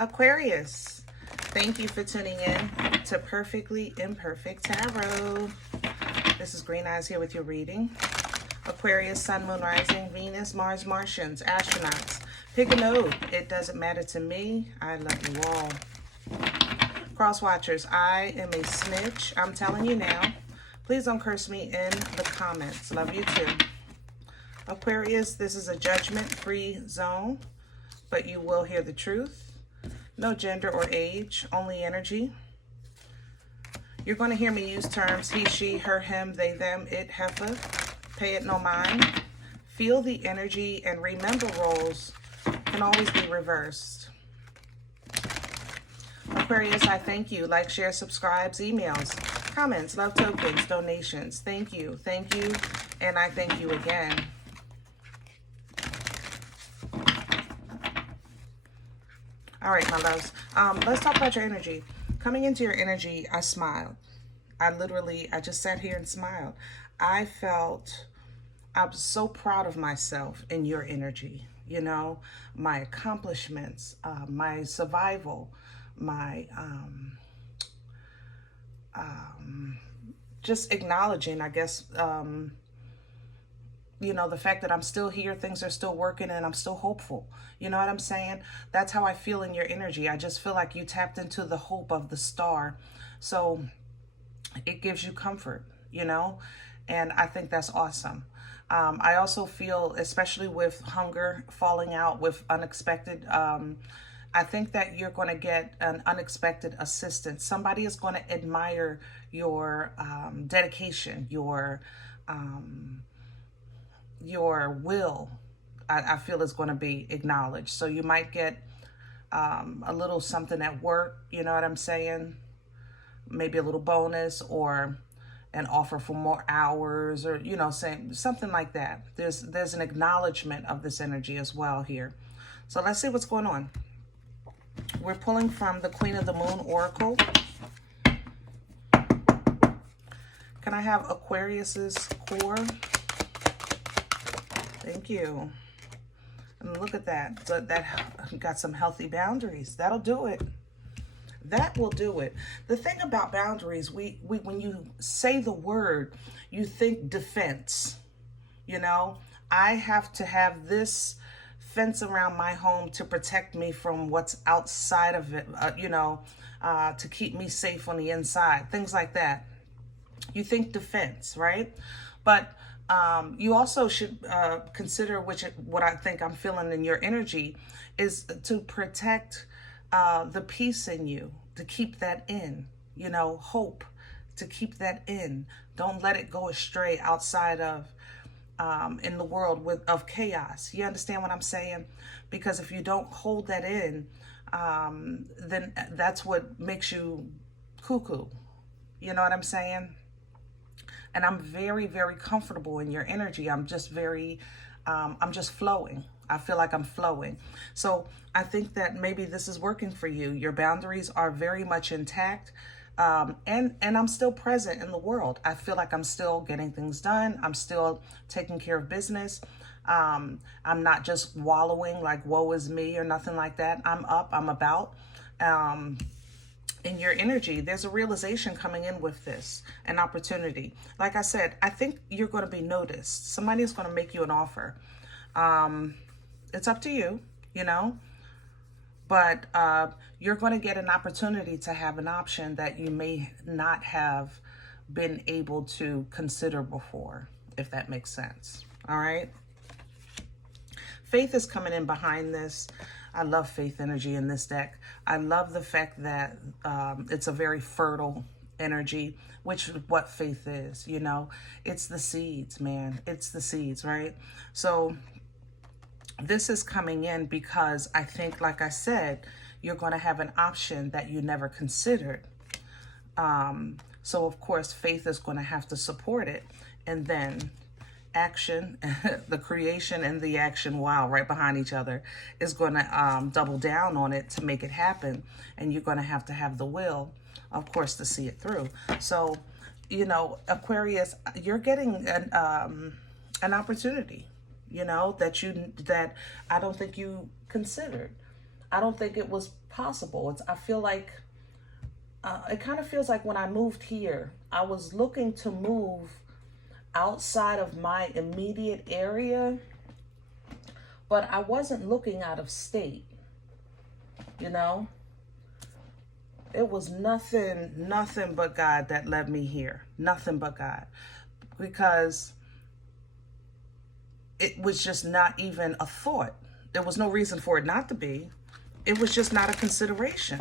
Aquarius, thank you for tuning in to Perfectly Imperfect Tarot. This is Green Eyes here with your reading. Aquarius, Sun, Moon, Rising, Venus, Mars, Martians, astronauts. Pick a node. It doesn't matter to me. I love you all. Cross watchers, I am a snitch. I'm telling you now. Please don't curse me in the comments. Love you too. Aquarius, this is a judgment-free zone, but you will hear the truth. No gender or age, only energy. You're going to hear me use terms he, she, her, him, they, them, it, heifer. Pay it no mind. Feel the energy and remember roles can always be reversed. Aquarius, I thank you. Like, share, subscribes, emails, comments, love tokens, donations. Thank you, and I thank you again. All right, my loves. Let's talk about your energy. Coming into your energy, I smiled. I just sat here and smiled. I was so proud of myself in your energy. You know, my accomplishments, my survival, my just acknowledging, I guess, you know, the fact that I'm still here, things are still working, and I'm still hopeful. You know what I'm saying? That's how I feel in your energy. I just feel like you tapped into the hope of the star. So it gives you comfort, you know? And I think that's awesome. I also feel, especially with hunger falling out with unexpected, I think that you're going to get an unexpected assistance. Somebody is going to admire your dedication, your will, I feel is going to be acknowledged. So you might get a little something at work, you know what I'm saying? Maybe a little bonus or an offer for more hours, or, you know, saying something like that. There's an acknowledgement of this energy as well here. So let's see what's going on. We're pulling from the Queen of the Moon Oracle. Can I have Aquarius's core? Thank you. And look at that. So that got some healthy boundaries. That'll do it. That will do it. The thing about boundaries, we when you say the word, you think defense. You know, I have to have this fence around my home to protect me from what's outside of it, you know, to keep me safe on the inside, things like that. You think defense, right? But you also should consider, what I think I'm feeling in your energy is to protect the peace in you, to keep that in, you know, hope, to keep that in. Don't let it go astray outside of, in the world of chaos. You understand what I'm saying? Because if you don't hold that in, then that's what makes you cuckoo. You know what I'm saying? And I'm very, very comfortable in your energy. I'm just I'm just flowing. I feel like I'm flowing. So I think that maybe this is working for you. Your boundaries are very much intact. And I'm still present in the world. I feel like I'm still getting things done. I'm still taking care of business. I'm not just wallowing like woe is me or nothing like that. I'm up, I'm about. In your energy, there's a realization coming in with this, an opportunity. Like I said, I think you're going to be noticed. Somebody is going to make you an offer. It's up to you, you know, but you're going to get an opportunity to have an option that you may not have been able to consider before, if that makes sense. All right. Faith is coming in behind this. I love faith energy in this deck. I love the fact that it's a very fertile energy, which is what faith is, you know. It's the seeds, man. It's the seeds, right? So this is coming in because I think, like I said, you're going to have an option that you never considered. So, of course, faith is going to have to support it. And then action, the creation and the action, wow, right behind each other, is going to double down on it to make it happen. And you're going to have the will, of course, to see it through. So, you know, Aquarius, you're getting an opportunity, you know, that I don't think you considered. I don't think it was possible. I feel like, it kind of feels like when I moved here, I was looking to move outside of my immediate area, but I wasn't looking out of state, you know? It was nothing but God that led me here. Nothing but God. Because it was just not even a thought. There was no reason for it not to be. It was just not a consideration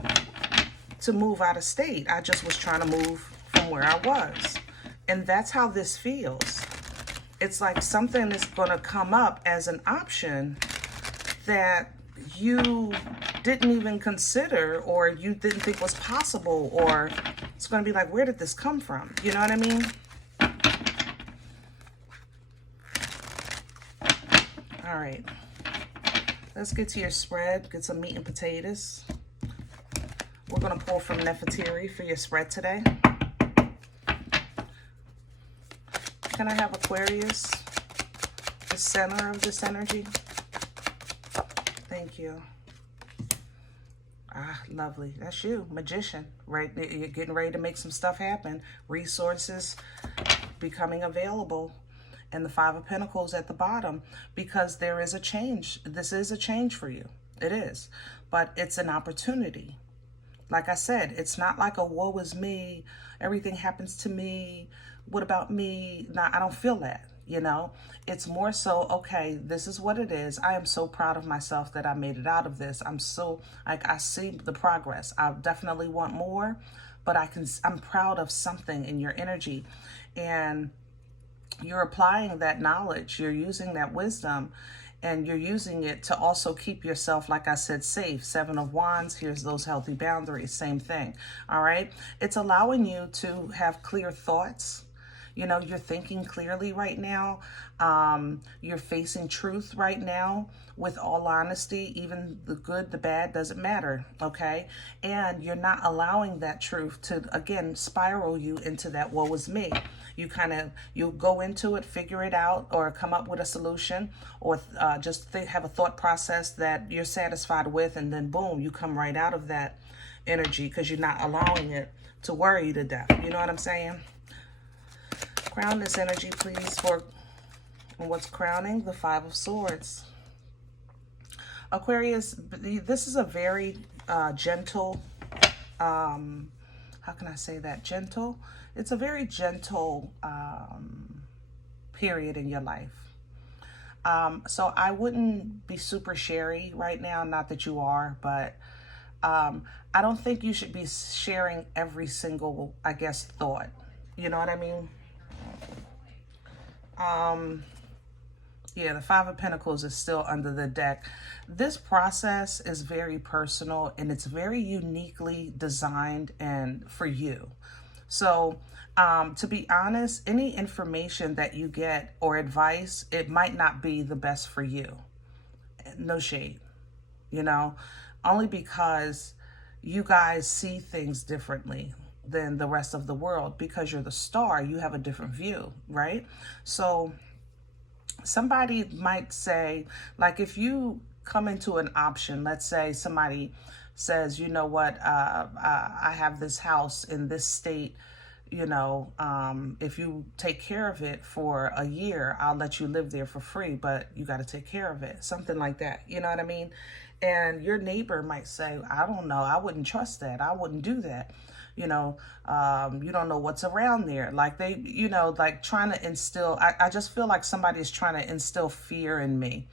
to move out of state. I just was trying to move from where I was. And that's how this feels. It's like something is going to come up as an option that you didn't even consider, or you didn't think was possible, or it's going to be like, where did this come from? You know what I mean? All right. Let's get to your spread. Get some meat and potatoes. We're going to pull from Nefertiti for your spread today. Can I have Aquarius, the center of this energy? Thank you. Ah, lovely. That's you, magician, right? You're getting ready to make some stuff happen. Resources becoming available. And the Five of Pentacles at the bottom, because there is a change. This is a change for you. It is. But it's an opportunity. Like I said, it's not like a woe is me, everything happens to me, what about me? No, I don't feel that, you know? It's more so, okay, this is what it is. I am so proud of myself that I made it out of this. I'm so, like, I see the progress. I definitely want more, but I'm proud of something in your energy. And you're applying that knowledge, you're using that wisdom, and you're using it to also keep yourself, like I said, safe. Seven of Wands, here's those healthy boundaries, same thing, all right? It's allowing you to have clear thoughts. You know, you're thinking clearly right now. You're facing truth right now with all honesty. Even the good, the bad, doesn't matter, okay? And you're not allowing that truth to, again, spiral you into that woe is me. You'll go into it, figure it out, or come up with a solution, or just have a thought process that you're satisfied with, and then boom, you come right out of that energy because you're not allowing it to worry you to death. You know what I'm saying? Crown this energy, please, for what's crowning the Five of Swords. Aquarius, this is a very gentle, how can I say that? Gentle? It's a very gentle period in your life. So I wouldn't be super sharey right now, not that you are, but I don't think you should be sharing every single, I guess, thought. You know what I mean? Yeah, the Five of Pentacles is still under the deck. This process is very personal, and it's very uniquely designed and for you. So, to be honest, any information that you get or advice, it might not be the best for you. No shade, you know, only because you guys see things differently than the rest of the world. Because you're the star, you have a different view, right? So somebody might say, like, if you come into an option, let's say somebody says, you know what, I have this house in this state, you know, if you take care of it for a year, I'll let you live there for free, but you got to take care of it. Something like that. You know what I mean? And your neighbor might say, I don't know, I wouldn't trust that. I wouldn't do that. You know, you don't know what's around there. Like they, you know, like trying to instill, I just feel like somebody is trying to instill fear in me,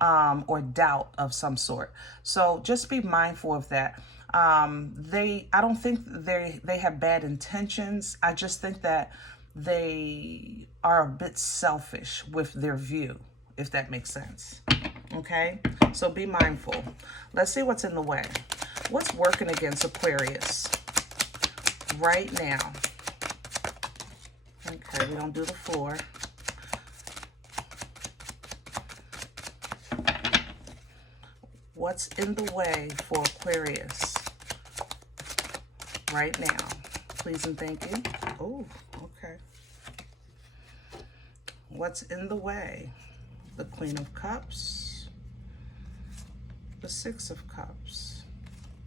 or doubt of some sort. So just be mindful of that. I don't think they have bad intentions. I just think that they are a bit selfish with their view, if that makes sense. Okay, so be mindful. Let's see what's in the way. What's working against Aquarius right now? Okay, we don't do the floor. What's in the way for Aquarius right now? Please and thank you. Oh, okay. What's in the way? The Queen of Cups. the Six of Cups,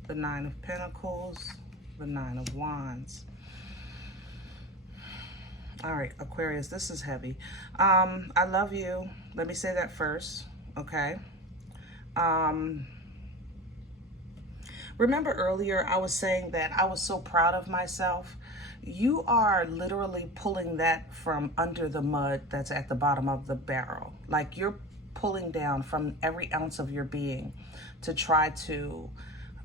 the Nine of Pentacles, the Nine of Wands. All right, Aquarius, this is heavy. I love you. Let me say that first, okay? Remember earlier I was saying that I was so proud of myself. You are literally pulling that from under the mud that's at the bottom of the barrel. Like you're pulling down from every ounce of your being to try to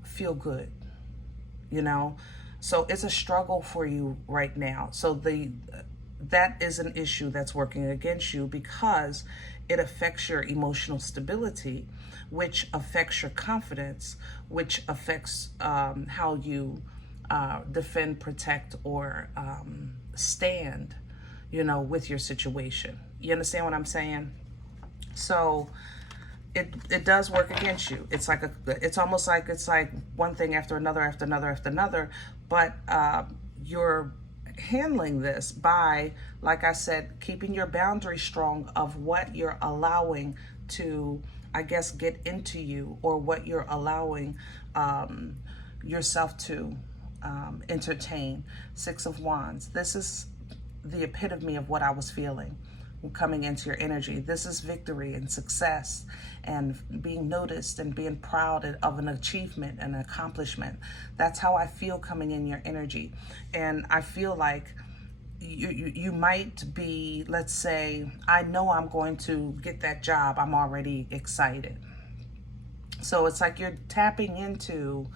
feel good, you know? So it's a struggle for you right now. So that is an issue that's working against you because it affects your emotional stability, which affects your confidence, which affects how you defend, protect, or stand, you know, with your situation. You understand what I'm saying? So it does work against you. It's like it's almost like it's like one thing after another, after another, after another. But you're handling this by, like I said, keeping your boundaries strong of what you're allowing to, I guess, get into you, or what you're allowing yourself to entertain. Six of Wands. This is the epitome of what I was feeling coming into your energy. This is victory and success and being noticed and being proud of an achievement and an accomplishment. That's how I feel coming in your energy. And I feel like you might be, let's say, I know I'm going to get that job. I'm already excited. So it's like you're tapping into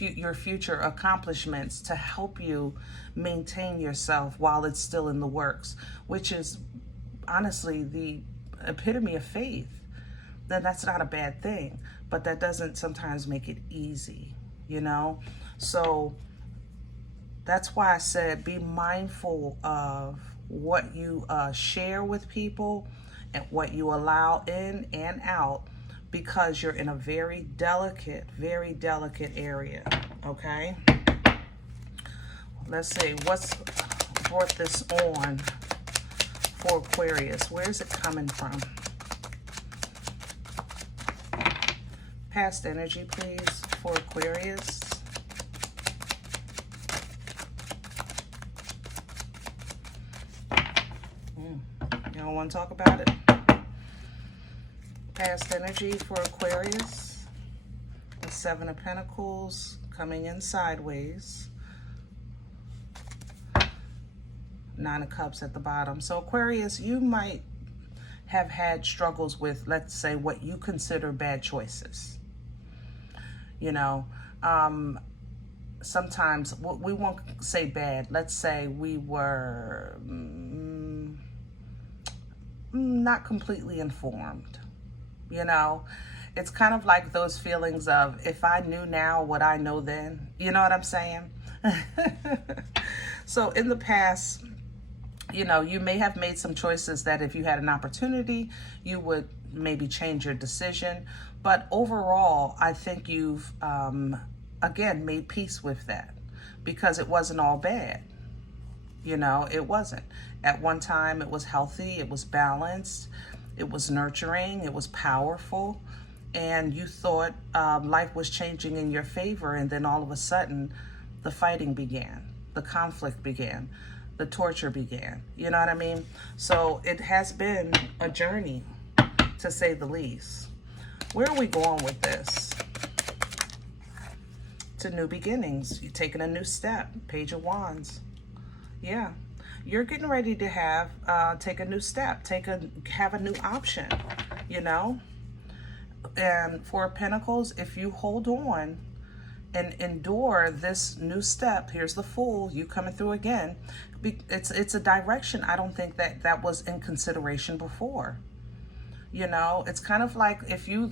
your future accomplishments to help you maintain yourself while it's still in the works, which is honestly the epitome of faith. Then that's not a bad thing, but that doesn't sometimes make it easy, you know? So that's why I said be mindful of what you share with people and what you allow in and out, because you're in a very delicate area, okay? Let's see, what's brought this on for Aquarius? Where is it coming from? Past energy, please, for Aquarius. You don't want to talk about it? Past energy for Aquarius. The Seven of Pentacles coming in sideways. Nine of Cups at the bottom. So Aquarius, you might have had struggles with, let's say, what you consider bad choices. You know, sometimes we won't say bad. Let's say we were not completely informed. You know, it's kind of like those feelings of, if I knew now what I know then, you know what I'm saying? So in the past, you know, you may have made some choices that if you had an opportunity, you would maybe change your decision. But overall, I think you've, again, made peace with that, because it wasn't all bad. You know, it wasn't. At one time, it was healthy, it was balanced, it was nurturing, it was powerful, and you thought life was changing in your favor, and then all of a sudden, the fighting began, the conflict began, the torture began. You know what I mean? So it has been a journey, to say the least. Where are we going with this? To new beginnings. You're taking a new step. Page of Wands. Yeah. You're getting ready to take a new step, have a new option, you know? And for Pentacles, if you hold on and endure this new step, here's the Fool, you coming through again. It's a direction I don't think that was in consideration before. You know, it's kind of like if you,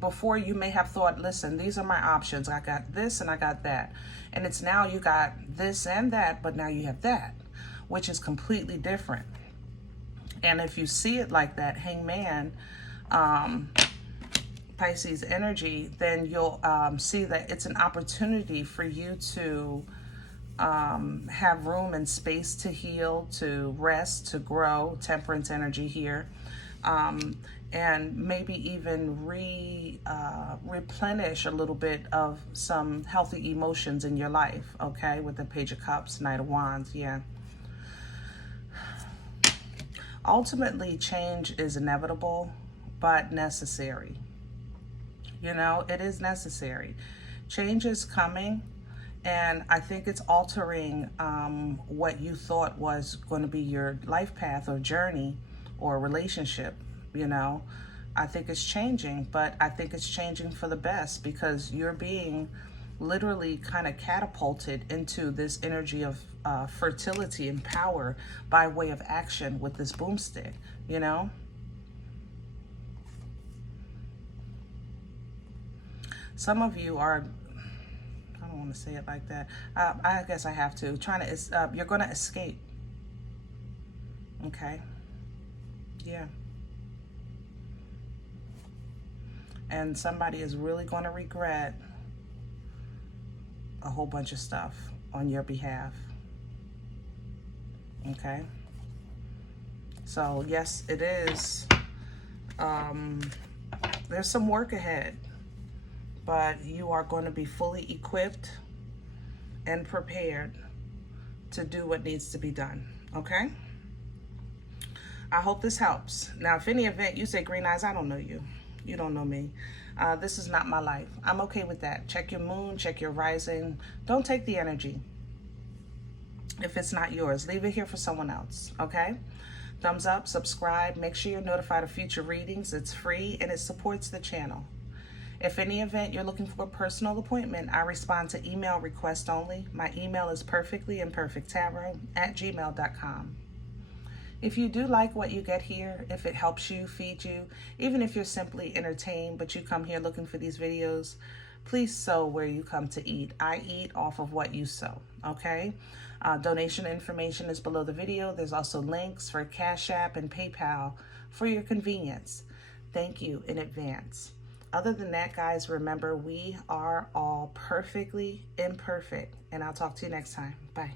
before you may have thought, listen, these are my options. I got this and I got that. And it's now you got this and that, but now you have that, which is completely different. And if you see it like that, Hangman, Pisces energy, then you'll see that it's an opportunity for you to have room and space to heal, to rest, to grow. Temperance energy here. and maybe even replenish a little bit of some healthy emotions in your life, okay? With the Page of Cups, Knight of Wands, yeah. Ultimately, change is inevitable, but necessary. You know, it is necessary. Change is coming, and I think it's altering what you thought was going to be your life path or journey or relationship, you know. I think it's changing, but I think it's changing for the best, because you're being literally kind of catapulted into this energy of fertility and power by way of action with this boomstick, you know. Some of you are, I don't want to say it like that, I guess I have to, you're going to escape, okay? Yeah. And somebody is really going to regret a whole bunch of stuff on your behalf, okay? So yes, it is, there's some work ahead, but you are going to be fully equipped and prepared to do what needs to be done, okay? I hope this helps. Now, if any event you say, Green Eyes, I don't know you. You don't know me. This is not my life. I'm okay with that. Check your moon, check your rising. Don't take the energy if it's not yours. Leave it here for someone else, okay? Thumbs up, subscribe. Make sure you're notified of future readings. It's free and it supports the channel. If any event you're looking for a personal appointment, I respond to email request only. My email is perfectlyimperfecttarot@gmail.com. If you do like what you get here, if it helps you, feed you, even if you're simply entertained, but you come here looking for these videos, please sow where you come to eat. I eat off of what you sow, okay? Donation information is below the video. There's also links for CashApp and PayPal for your convenience. Thank you in advance. Other than that, guys, remember, we are all perfectly imperfect, and I'll talk to you next time. Bye.